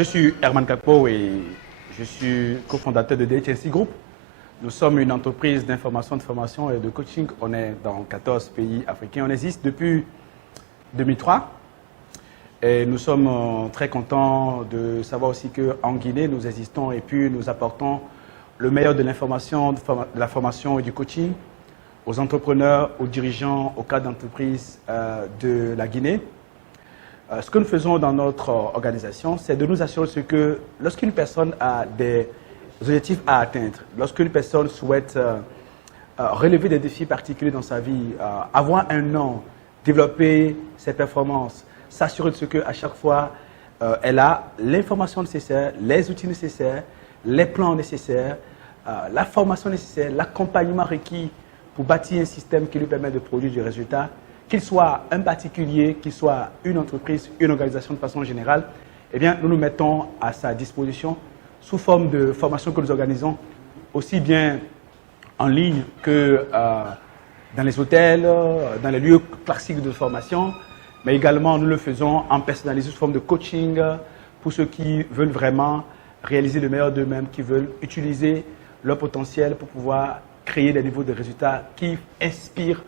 Je suis Herman Kakpo et je suis cofondateur de DHNC Group. Nous sommes une entreprise d'information, de formation et de coaching. On est dans 14 pays africains. On existe depuis 2003 et nous sommes très contents de savoir aussi qu'en Guinée, nous existons et puis nous apportons le meilleur de l'information, de la formation et du coaching aux entrepreneurs, aux dirigeants, aux cadres d'entreprise de la Guinée. Ce que nous faisons dans notre organisation, c'est de nous assurer que lorsqu'une personne a des objectifs à atteindre, lorsqu'une personne souhaite relever des défis particuliers dans sa vie, avoir un nom, développer ses performances, s'assurer de ce qu'à chaque fois, elle a l'information nécessaire, les outils nécessaires, les plans nécessaires, la formation nécessaire, l'accompagnement requis pour bâtir un système qui lui permet de produire des résultats, qu'il soit un particulier, qu'il soit une entreprise, une organisation de façon générale, eh bien, nous nous mettons à sa disposition sous forme de formation que nous organisons, aussi bien en ligne que dans les hôtels, dans les lieux classiques de formation, mais également nous le faisons en personnalisé sous forme de coaching pour ceux qui veulent vraiment réaliser le meilleur d'eux-mêmes, qui veulent utiliser leur potentiel pour pouvoir créer des niveaux de résultats qui inspirent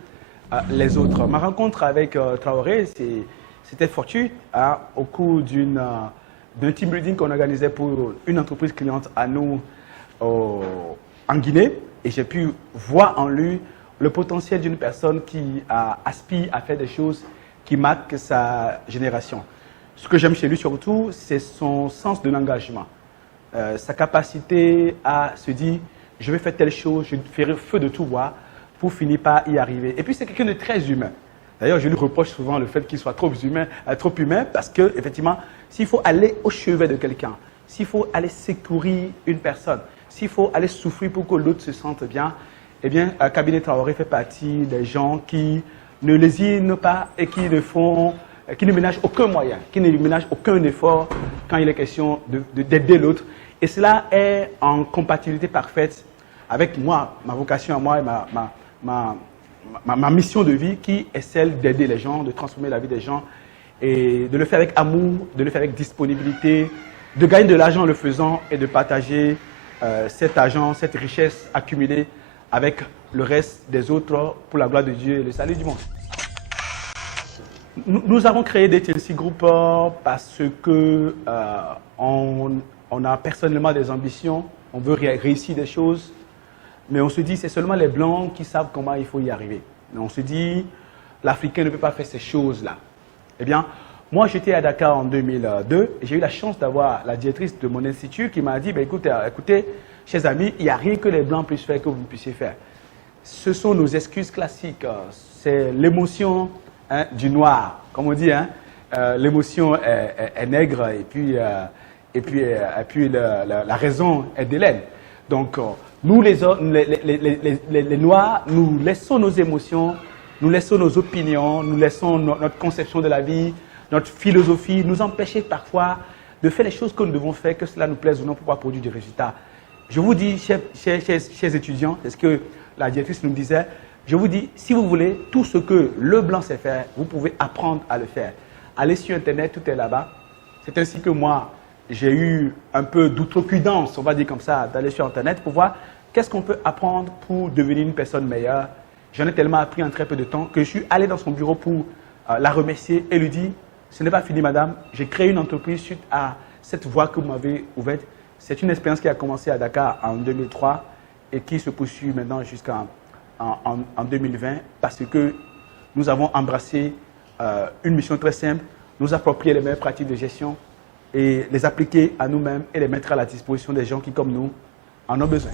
les autres. Ma rencontre avec Traoré, c'était fortuit au cours d'un team building qu'on organisait pour une entreprise cliente à nous en Guinée. Et j'ai pu voir en lui le potentiel d'une personne qui aspire à faire des choses qui marquent sa génération. Ce que j'aime chez lui surtout, c'est son sens de l'engagement. Sa capacité à se dire, je vais faire telle chose, je ferai feu de tout bois pour finir par y arriver. Et puis c'est quelqu'un de très humain. D'ailleurs, je lui reproche souvent le fait qu'il soit trop humain parce que, effectivement, s'il faut aller au chevet de quelqu'un, s'il faut aller secourir une personne, s'il faut aller souffrir pour que l'autre se sente bien, eh bien, Cabinet Traoré fait partie des gens qui ne lésinent pas et qui ne ménagent aucun moyen, qui ne ménagent aucun effort quand il est question d'aider l'autre. Et cela est en compatibilité parfaite avec moi, ma vocation à moi et ma mission de vie qui est celle d'aider les gens, de transformer la vie des gens et de le faire avec amour, de le faire avec disponibilité, de gagner de l'argent en le faisant et de partager cet argent, cette richesse accumulée avec le reste des autres pour la gloire de Dieu et le salut du monde. Nous avons créé DHNC Group parce que on a personnellement des ambitions, on veut réussir des choses, mais on se dit c'est seulement les Blancs qui savent comment il faut y arriver. Mais on se dit l'Africain ne peut pas faire ces choses-là. Eh bien, moi j'étais à Dakar en 2002 et j'ai eu la chance d'avoir la directrice de mon institut qui m'a dit écoutez, chers amis, il n'y a rien que les Blancs puissent faire que vous ne puissiez faire. Ce sont nos excuses classiques, c'est l'émotion du noir, comme on dit, l'émotion est nègre et puis la raison est d'Hélène. Donc, nous, les Noirs, nous laissons nos émotions, nous laissons nos opinions, nous laissons notre conception de la vie, notre philosophie, nous empêcher parfois de faire les choses que nous devons faire, que cela nous plaise ou non, pour pouvoir produire des résultats. Je vous dis, chers étudiants, c'est ce que la directrice nous disait, je vous dis, si vous voulez, tout ce que le blanc sait faire, vous pouvez apprendre à le faire. Allez sur Internet, tout est là-bas. C'est ainsi que moi, j'ai eu un peu d'outrecuidance, on va dire comme ça, d'aller sur Internet pour voir qu'est-ce qu'on peut apprendre pour devenir une personne meilleure. J'en ai tellement appris en très peu de temps que je suis allé dans son bureau pour la remercier et lui dire, ce n'est pas fini madame, j'ai créé une entreprise suite à cette voie que vous m'avez ouverte. C'est une expérience qui a commencé à Dakar en 2003 et qui se poursuit maintenant jusqu'en 2020 parce que nous avons embrassé une mission très simple, nous approprier les meilleures pratiques de gestion et les appliquer à nous-mêmes et les mettre à la disposition des gens qui, comme nous, en ont besoin.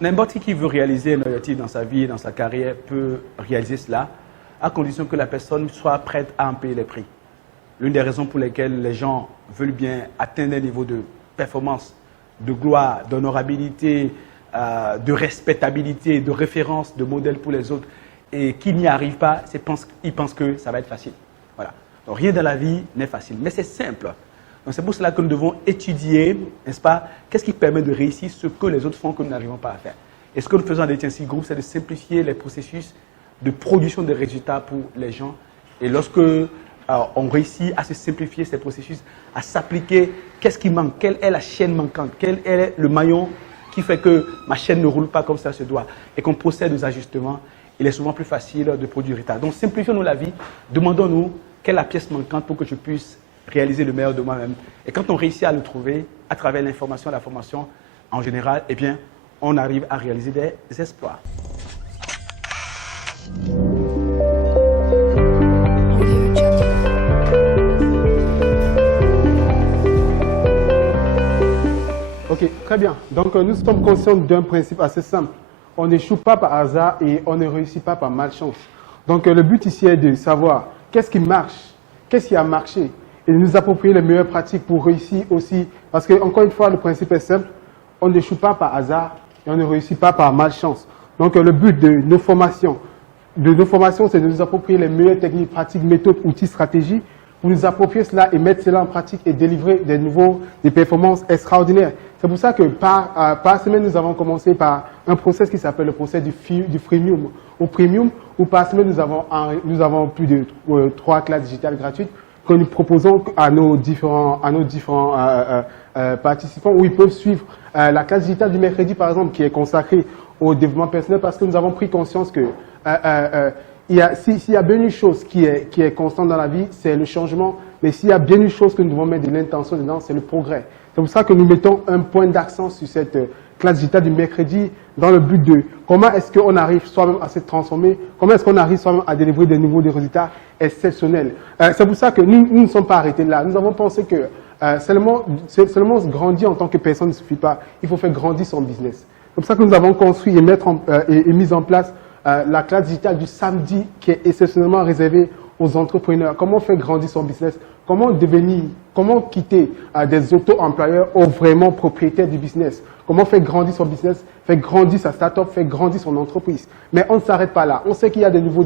N'importe qui veut réaliser un objectif dans sa vie, dans sa carrière, peut réaliser cela, à condition que la personne soit prête à en payer les prix. L'une des raisons pour lesquelles les gens veulent bien atteindre un niveau de performance, de gloire, d'honorabilité, de respectabilité, de référence, de modèle pour les autres, et qui n'y arrivent pas, ils pensent que ça va être facile. Voilà. Donc, rien dans la vie n'est facile, mais c'est simple. Donc c'est pour cela que nous devons étudier, n'est-ce pas, qu'est-ce qui permet de réussir ce que les autres font que nous n'arrivons pas à faire. Et ce que nous faisons à DHNC Group, c'est de simplifier les processus de production de résultats pour les gens. Et lorsque on réussit à se simplifier ces processus, à s'appliquer. Qu'est-ce qui manque? Quelle est la chaîne manquante? Quel est le maillon qui fait que ma chaîne ne roule pas comme ça se doit? Et qu'on procède aux ajustements, il est souvent plus facile de produire du résultat. Donc, simplifions-nous la vie. Demandons-nous quelle est la pièce manquante pour que je puisse réaliser le meilleur de moi-même. Et quand on réussit à le trouver, à travers l'information et la formation en général, eh bien, on arrive à réaliser des exploits. Ok, très bien. Donc, nous sommes conscients d'un principe assez simple. On n'échoue pas par hasard et on ne réussit pas par malchance. Donc, le but ici est de savoir qu'est-ce qui marche, qu'est-ce qui a marché, et de nous approprier les meilleures pratiques pour réussir aussi. Parce que, encore une fois, le principe est simple. On n'échoue pas par hasard et on ne réussit pas par malchance. Donc, le but de nos formations, c'est de nous approprier les meilleures techniques, pratiques, méthodes, outils, stratégies, pour nous approprier cela et mettre cela en pratique et délivrer des performances extraordinaires. C'est pour ça que par semaine, nous avons commencé par un process qui s'appelle le process du freemium au premium, où par semaine, nous avons plus de 3 classes digitales gratuites que nous proposons à nos différents participants, où ils peuvent suivre la classe digitale du mercredi, par exemple, qui est consacrée au développement personnel, parce que nous avons pris conscience que s'il y a bien une chose qui est constante dans la vie, c'est le changement. Mais s'il y a bien une chose que nous devons mettre de l'intention dedans, c'est le progrès. C'est pour ça que nous mettons un point d'accent sur cette classe digitale du mercredi dans le but de comment est-ce qu'on arrive soi-même à se transformer, comment est-ce qu'on arrive soi-même à délivrer des résultats exceptionnels. C'est pour ça que nous ne sommes pas arrêtés là. Nous avons pensé que seulement grandir en tant que personne ne suffit pas. Il faut faire grandir son business. C'est pour ça que nous avons construit et mis en place la classe digitale du samedi qui est exceptionnellement réservée aux entrepreneurs. Comment faire grandir son business? Comment quitter des auto-employeurs aux vraiment propriétaires du business? Comment faire grandir son business, faire grandir sa start-up, faire grandir son entreprise? Mais on ne s'arrête pas là. On sait qu'il y a des nouveaux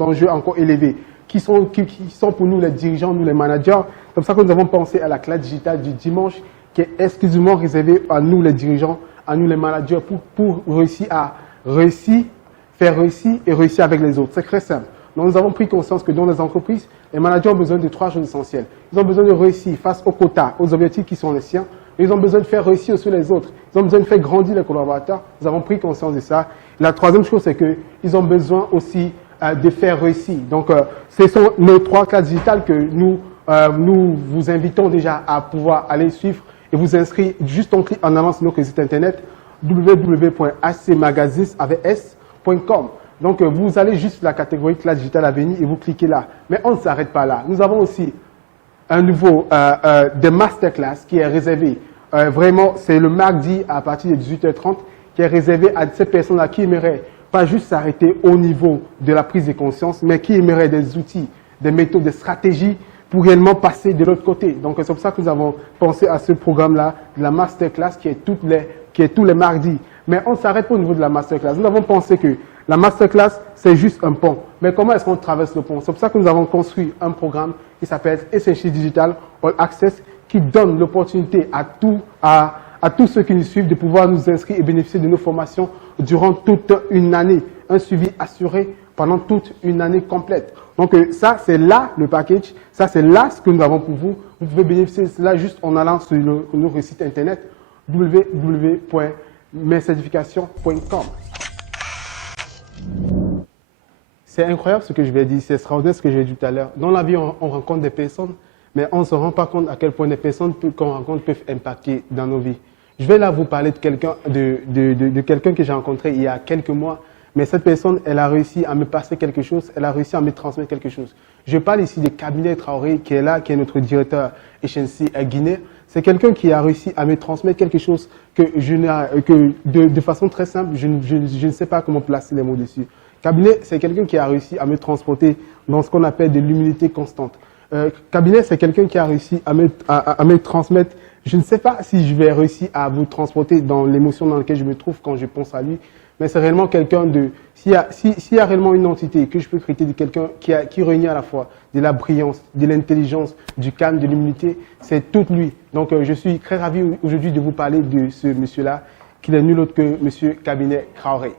enjeux encore élevés qui sont pour nous les dirigeants, nous les managers. C'est pour ça que nous avons pensé à la classe digitale du dimanche qui est exclusivement réservée à nous les dirigeants, à nous les managers pour faire réussir et réussir avec les autres. C'est très simple. Donc, nous avons pris conscience que dans les entreprises, les managers ont besoin de 3 choses essentielles. Ils ont besoin de réussir face aux quotas, aux objectifs qui sont les siens. Ils ont besoin de faire réussir aussi les autres. Ils ont besoin de faire grandir les collaborateurs. Nous avons pris conscience de ça. La troisième chose, c'est qu'ils ont besoin aussi de faire réussir. Donc, ce sont nos 3 classes digitales que nous vous invitons déjà à pouvoir aller suivre et vous inscrire juste en cliquant en allant sur notre site internet www.hcmagazines.com. Donc, vous allez juste la catégorie classe digitale à venir et vous cliquez là. Mais on ne s'arrête pas là. Nous avons aussi un nouveau des masterclass qui est réservé. Vraiment, c'est le mardi à partir de 18h30 qui est réservé à ces personnes-là qui aimeraient pas juste s'arrêter au niveau de la prise de conscience, mais qui aimeraient des outils, des méthodes, des stratégies pour réellement passer de l'autre côté. Donc, c'est pour ça que nous avons pensé à ce programme-là, de la masterclass qui est tous les mardis. Mais on s'arrête pas au niveau de la masterclass. Nous avons pensé que la masterclass, c'est juste un pont. Mais comment est-ce qu'on traverse le pont? C'est pour ça que nous avons construit un programme qui s'appelle Essential Digital All Access, qui donne l'opportunité à tous ceux qui nous suivent de pouvoir nous inscrire et bénéficier de nos formations durant toute une année. Un suivi assuré pendant toute une année complète. Donc ça, c'est là le package. Ça, c'est là ce que nous avons pour vous. Vous pouvez bénéficier de cela juste en allant sur notre site internet www.mescertifications.com. C'est incroyable ce que je vais dire, c'est extraordinaire ce que j'ai dit tout à l'heure. Dans la vie, on rencontre des personnes, mais on ne se rend pas compte à quel point les personnes qu'on rencontre peuvent impacter dans nos vies. Je vais là vous parler de quelqu'un que j'ai rencontré il y a quelques mois, mais cette personne, elle a réussi à me passer quelque chose, elle a réussi à me transmettre quelque chose. Je parle ici de Kabinet Traoré qui est là, qui est notre directeur HNC à Guinée. C'est quelqu'un qui a réussi à me transmettre quelque chose que de façon très simple, je ne sais pas comment placer les mots dessus. Cabinet, c'est quelqu'un qui a réussi à me transporter dans ce qu'on appelle de l'humilité constante. Cabinet, c'est quelqu'un qui a réussi à me transmettre, je ne sais pas si je vais réussir à vous transporter dans l'émotion dans laquelle je me trouve quand je pense à lui, mais c'est réellement quelqu'un s'il y a réellement une entité que je peux créer de quelqu'un qui réunit à la fois de la brillance, de l'intelligence, du calme, de l'humilité, c'est tout lui. Donc je suis très ravi aujourd'hui de vous parler de ce monsieur-là, qui n'est nul autre que monsieur Kabinet Traoré.